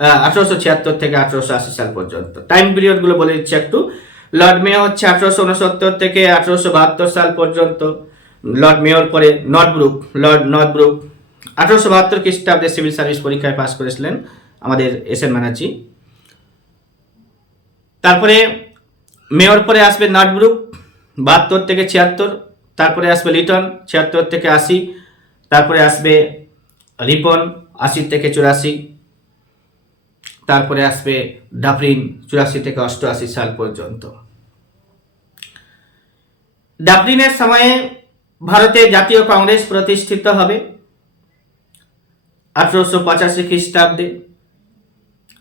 1876 থেকে 1880 সাল পর্যন্ত। টাইম পিরিয়ডগুলো বলে দিচ্ছি একটু। লর্ড মেয়র হচ্ছে 1869 থেকে 1872 সাল পর্যন্ত। লর্ড মেয়র পরে লর্ড নর্থব্রুক 1872 খ্রিস্টাব্দে সিভিল সার্ভিস পরীক্ষায় পাশ করেছিলেন আমাদের এস এন ব্যানার্জি। তারপরে মেয়র পরে আসবে নর্থব্রুক 72 থেকে 76, তারপরে আসবে লিটন 76 থেকে 80, তারপরে আসবে রিপন 80 থেকে 84, তারপরে আসবে ডাফরিন 84 থেকে 88 সাল পর্যন্ত। ডাফরিনের সময়ে ভারতে জাতীয় কংগ্রেস প্রতিষ্ঠিত হবে 1885 খ্রিস্টাব্দে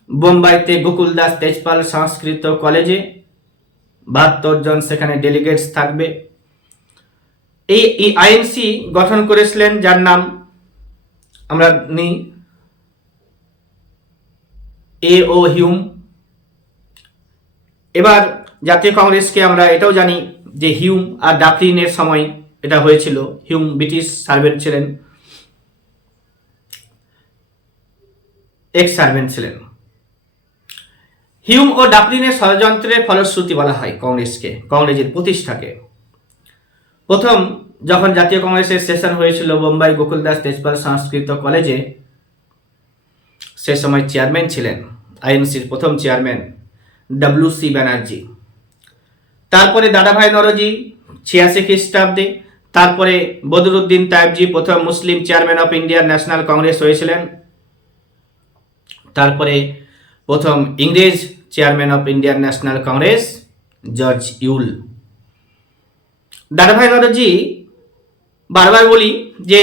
বোম্বাইতে গোকুলদাস তেজপাল সংস্কৃত কলেজে 72 জন সেখানে ডেলিগেটস থাকবে। এই আইএনসি গঠন করেছিলেন যার নাম আমরা নিই A.O. হিউম। এবার জাতীয় কংগ্রেসকে আমরা এটাও জানি যে হিউম আর ডাফরিনের সময় এটা হয়েছিল। হিউম ব্রিটিশ সার্ভেন্ট ছিলেন, এক্স সার্ভেন্ট ছিলেন। হিউম ও ডাফরিনের ষড়যন্ত্রের ফলশ্রুতি বলা হয় কংগ্রেসকে, কংগ্রেসের প্রতিষ্ঠাকে। প্রথম যখন জাতীয় কংগ্রেসের সেশন হয়েছিল বোম্বাই গোকুলদাস তেজপাল সংস্কৃত কলেজে, সে সময় চেয়ারম্যান ছিলেন আইএনসির প্রথম চেয়ারম্যান W.C. ব্যানার্জি। তারপরে দাদাভাই নওরোজি 86 খ্রিস্টাব্দে, তারপরে বদরুদ্দিন তায়েবজি প্রথম মুসলিম chairman of Indian National Congress হয়েছিলেন। তারপরে প্রথম ইংরেজ chairman of Indian National Congress George Yule. Dadabhai Naoroji বারবার বলি যে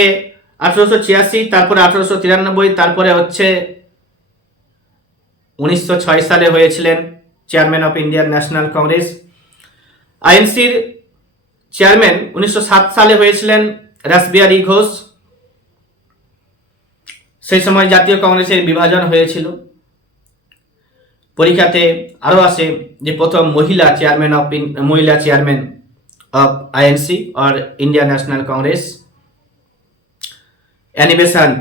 1886, তারপরে 1893, তারপরে হচ্ছে 1906 সালে হয়েছিলেন chairman of Indian National Congress. আইএনসির চেয়ারম্যান 1907 সালে হয়েছিলেন রাসবিহারী ঘোষ। সেই সময় জাতীয় কংগ্রেসের বিভাজন হয়েছিল। পরীক্ষাতে আরও আসে যে প্রথম মহিলা chairman of INC or Indian National Congress Annie Besant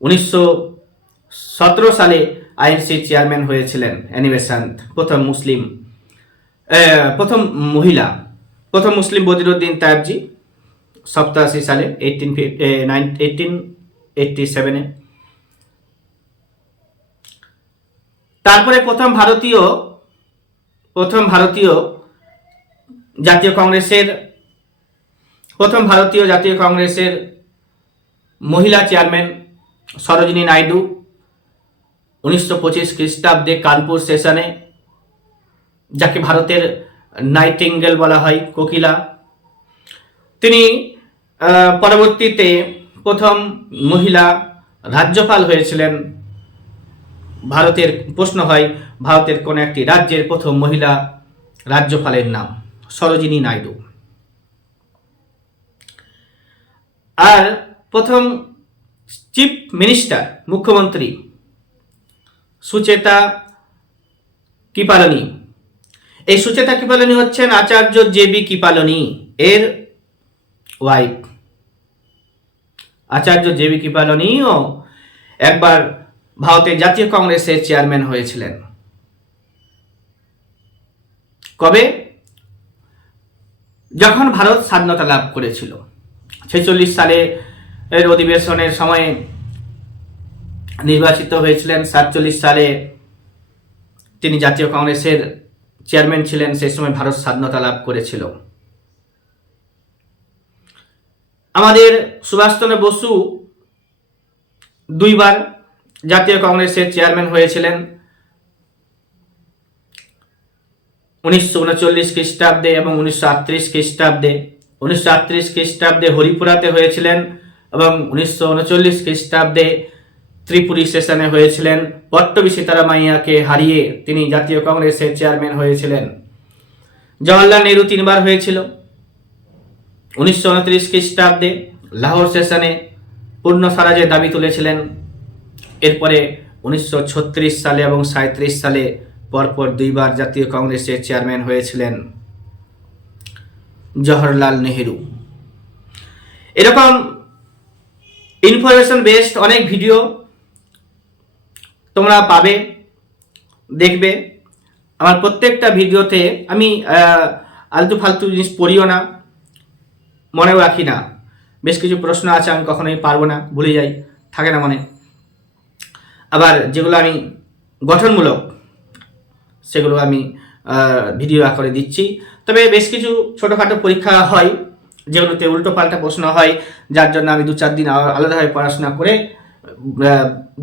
1917 সালে আইএনসি চেয়ারম্যান হয়েছিলেন অ্যানি বেসান্ট, প্রথম মুসলিম বদিরুদ্দিন তায়েবজি 87 সালে 1887-এ। তারপরে প্রথম ভারতীয় জাতীয় কংগ্রেসের মহিলা চেয়ারম্যান সরোজিনী নাইডু 1925 খ্রিস্টাব্দে কানপুর সেশনে, যাকে ভারতের নাইটিঙ্গেল বলা হয়, কোকিলা। তিনি পরবর্তীতে প্রথম মহিলা রাজ্যপাল হয়েছিলেন। প্রশ্ন হয় ভারতের কোন একটি রাজ্যের প্রথম মহিলা রাজ্যপালের নাম সরোজিনী নাইডু। আর প্রথম চিফ মিনিস্টার, মুখ্যমন্ত্রী সুচেতা কৃপালনী। এই সুচেতা কৃপালনী হচ্ছেন আচার্য জে.বি. কৃপালনী এর ওয়াইফ। আচার্য জে.বি. কৃপালনীও একবার ভারতের জাতীয় কংগ্রেসের চেয়ারম্যান হয়েছিলেন। কবে? যখন ভারত স্বাধীনতা লাভ করেছিল 46 সালে এর অধিবেশনের সময় নির্বাচিত হয়েছিলেন। 47 সালে তিনি জাতীয় কংগ্রেসের চেয়ারম্যান ছিলেন। সেই সময় ভারত স্বাধীনতা লাভ করেছিল। আমাদের সুভাষচন্দ্র বসু 2 বার জাতীয় কংগ্রেসের চেয়ারম্যান হয়েছিলেন। 1939 খ্রিস্টাব্দে এবং 1938 খ্রিস্টাব্দে। 1938 খ্রিস্টাব্দে হরিপুরাতে হয়েছিলেন এবং 1939 খ্রিস্টাব্দে ত্রিপুরী সেশনে হয়েছিলেন। পট্টবী সীতারামাইয়াকে হারিয়ে তিনি জাতীয় কংগ্রেসের চেয়ারম্যান হয়েছিলেন। জওহরলাল নেহরু 3 বার হয়েছিল। 1929 খ্রিস্টাব্দে লাহোর সেশনে পূর্ণ স্বরাজের দাবি তুলেছিলেন। এরপরে 1936 সালে এবং 37 সালে পরপর 2 বার জাতীয় কংগ্রেসের চেয়ারম্যান হয়েছিলেন জওহরলাল নেহরু। এরকম ইনফরমেশন বেসড অনেক ভিডিও তোমরা পাবে, দেখবে। আমার প্রত্যেকটা ভিডিওতে আমি আলতু ফালতু জিনিস পড়িও না, মনেও রাখি না। বেশ কিছু প্রশ্ন আছে আমি কখনোই পারবো না, ভুলে যাই, থাকে না মনে। আবার যেগুলো আমি গঠনমূলক সেগুলো আমি ভিডিও আকারে দিচ্ছি। তবে বেশ কিছু ছোটোখাটো পরীক্ষা হয় যেগুলোতে উল্টো পাল্টা প্রশ্ন হয়, যার জন্য আমি 2-4 দিন আলাদাভাবে পড়াশোনা করে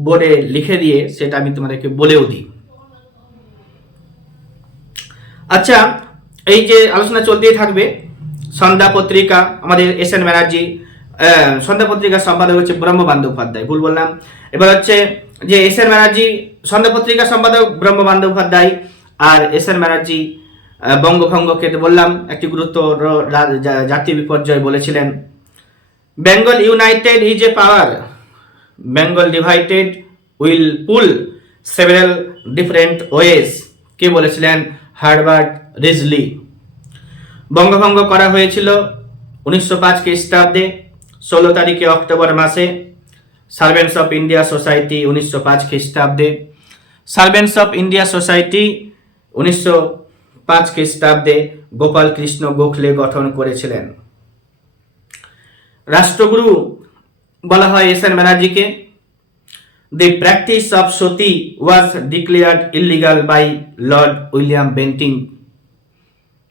বোর্ডে লিখে দিয়ে সেটা আমি তোমাদেরকে বলেও দিই। আচ্ছা, এই যে আলোচনা চলতেই থাকবে। সন্ধ্যা পত্রিকা, আমাদের এস এন ব্যানার্জি, সন্ধ্যা পত্রিকার সম্পাদক হচ্ছে ব্রহ্ম বন্দ্যোপাধ্যায়, ভুল বললাম। এবার হচ্ছে যে এস এন ব্যানার্জি সন্ধ্যা পত্রিকার সম্পাদক ব্রহ্ম বন্দ্যোপাধ্যায়, আর এস এন ব্যানার্জি বঙ্গভঙ্গকে বললাম একটি গুরুত্ব জাতীয় বিপর্যয় বলেছিলেন। Bengal united is a power, Bengal divided will pull several different ways, কে বলেছিলেন? Herbert Risley. বঙ্গভঙ্গ করা হয়েছিল 1905 খ্রিস্টাব্দে 16 তারিখে অক্টোবর মাসে। সার্ভেন্টস অফ ইন্ডিয়া সোসাইটি 1905 খ্রিস্টাব্দে, সার্ভেন্টস অফ ইন্ডিয়া সোসাইটি 1905 খ্রিস্টাব্দে গোপাল কৃষ্ণ গোখলে গঠন করেছিলেন। রাষ্ট্রগুরু বলা হয় এস এন ব্যানার্জিকে। The practice of sati was declared illegal by Lord William Bentinck.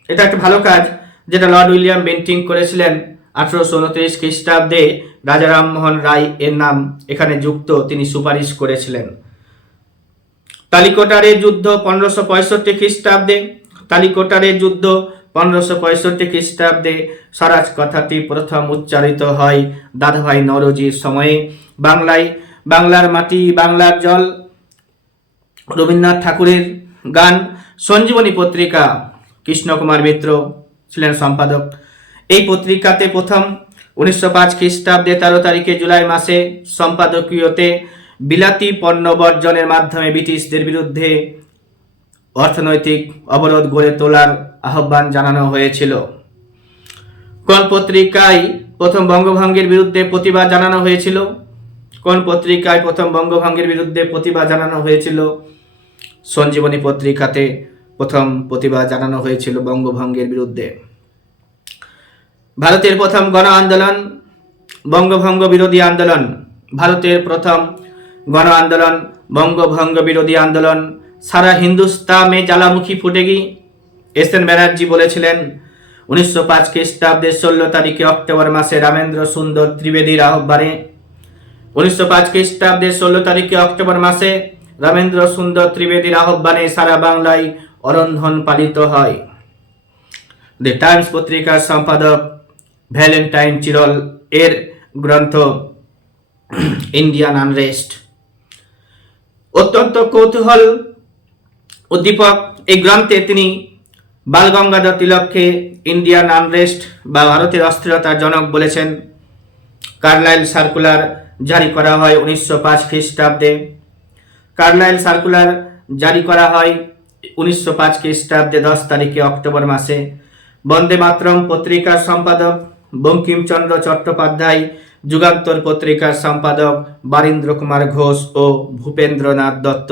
এটা একটা ভালো কাজ যেটা লর্ড উইলিয়াম বেন্টিং করেছিলেন 1829 খ্রিস্টাব্দে। রাজা রামমোহন রায় এর নাম এখানে যুক্ত, তিনি সুপারিশ করেছিলেন। তালিকোটারের যুদ্ধ 1565 খ্রিস্টাব্দে, তালিকোটারের যুদ্ধ 1565 খ্রিস্টাব্দে স্বরাজ কথাটি প্রথম উচ্চারিত হয় দাদাভাই নওরোজির সময়ে। বাংলার মাটি বাংলার জল, রবীন্দ্রনাথ ঠাকুরের গান। সঞ্জীবনী পত্রিকা, কৃষ্ণকুমার মিত্র ছিলেন সম্পাদক। এই পত্রিকাতে প্রথম 1905 খ্রিস্টাব্দে 13 তারিখে জুলাই মাসে সম্পাদকীয়তে বিলাতি পণ্য বর্জনের মাধ্যমে ব্রিটিশদের বিরুদ্ধে অর্থনৈতিক অবরোধ গড়ে তোলার আহ্বান জানানো হয়েছিল। কোন পত্রিকায় প্রথম বঙ্গভঙ্গের বিরুদ্ধে প্রতিবাদ জানানো হয়েছিল? কোন পত্রিকায় প্রথম বঙ্গভঙ্গের বিরুদ্ধে প্রতিবাদ জানানো হয়েছিল? সঞ্জীবনী পত্রিকাতে প্রথম প্রতিবাদ জানানো হয়েছিল বঙ্গভঙ্গের বিরুদ্ধে। ভারতের প্রথম গণ আন্দোলন বঙ্গভঙ্গ বিরোধী আন্দোলন। ভারতের প্রথম গণ আন্দোলন বঙ্গভঙ্গ বিরোধী আন্দোলন। সারা হিন্দুস্তান মে জ্বালামুখী ফুটেগি, এস এন ব্যানার্জি বলেছিলেন 1905 খ্রিস্টাব্দে 16 তারিখে অক্টোবর মাসে রামেন্দ্র সুন্দর ত্রিবেদীর আহ্বানে। 1905 খ্রিস্টাব্দে 16 তারিখে অক্টোবর মাসে রামেন্দ্র সুন্দর ত্রিবেদীর আহ্বানে সারা বাংলায় অরন্ধন পালিত হয়। দ্য টাইমস পত্রিকার সম্পাদক ভ্যালেন্টাইন চিরল এর গ্রন্থ ইন্ডিয়ান আনরেস্ট। অত্যন্ত কৌতূহল উদ্দীপক এই গ্রন্থে তিনি বালগঙ্গাধর তিলককে ইন্ডিয়ান আনরেস্ট বা ভারতের অস্থিরতার জনক বলেছেন। কার্লাইল সার্কুলার জারি করা হয় 1905 খ্রিস্টাব্দে। কার্লাইল সার্কুলার জারি করা হয় 1905 খ্রিস্টাব্দে 10 তারিখে অক্টোবর মাসে। বন্দে মাতরম পত্রিকার সম্পাদক বঙ্কিমচন্দ্র চট্টোপাধ্যায়, যুগান্তর পত্রিকার সম্পাদক বারীন্দ্র কুমার ঘোষ ও ভূপেন্দ্রনাথ দত্ত।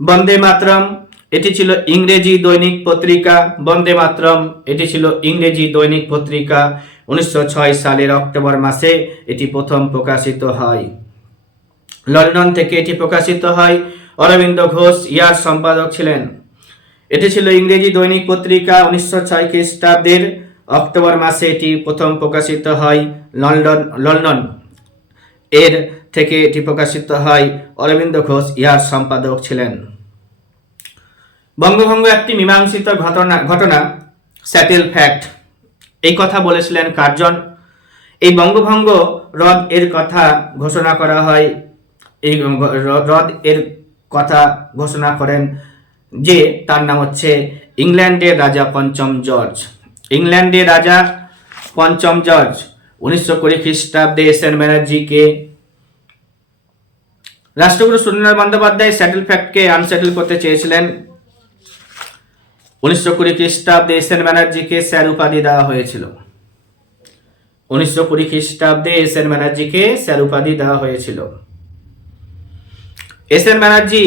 বন্দে মাতরম এটি ছিল ইংরেজি দৈনিক পত্রিকা। বন্দে মাতরম এটি ছিল ইংরেজি দৈনিক পত্রিকা। 1906 সালের অক্টোবর মাসে এটি প্রথম প্রকাশিত হয়। লন্ডন থেকে এটি প্রকাশিত হয়। অরবিন্দ ঘোষ ইহার সম্পাদক ছিলেন। এটি ছিল ইংরেজি দৈনিক পত্রিকা। 1906 খ্রিস্টাব্দের অক্টোবর মাসে এটি প্রথম প্রকাশিত হয় লন্ডন এর থেকে এটি প্রকাশিত হয়। অরবিন্দ ঘোষ ইহার সম্পাদক ছিলেন। বঙ্গভঙ্গ একটি মীমাংসিত ঘটনা, স্যাটেল ফ্যাক্ট, এই কথা বলেছিলেন কার্জন। এই বঙ্গভঙ্গ রদ এর কথা ঘোষণা করা হয়। এই রদ এর কথা ঘোষণা করেন যে তার নাম হচ্ছে ইংল্যান্ডের রাজা পঞ্চম জর্জ। ইংল্যান্ডের রাজা পঞ্চম জর্জ 1920 খ্রিস্টাব্দে এস এন ব্যানার্জিকে, রাষ্ট্রগুরু সুরেন্দ্রনাথ বন্দ্যোপাধ্যায় স্যাটেল ফ্যাক্টকে আনস্যাটেল করতে চেয়েছিলেন। 1920 খ্রিস্টাব্দে এস এন ব্যানার্জিকে স্যার উপাধি দেওয়া হয়েছিল। 1920 খ্রিস্টাব্দে এস এন ব্যানার্জিকে স্যার উপাধি দেওয়া হয়েছিল। S N Banerjee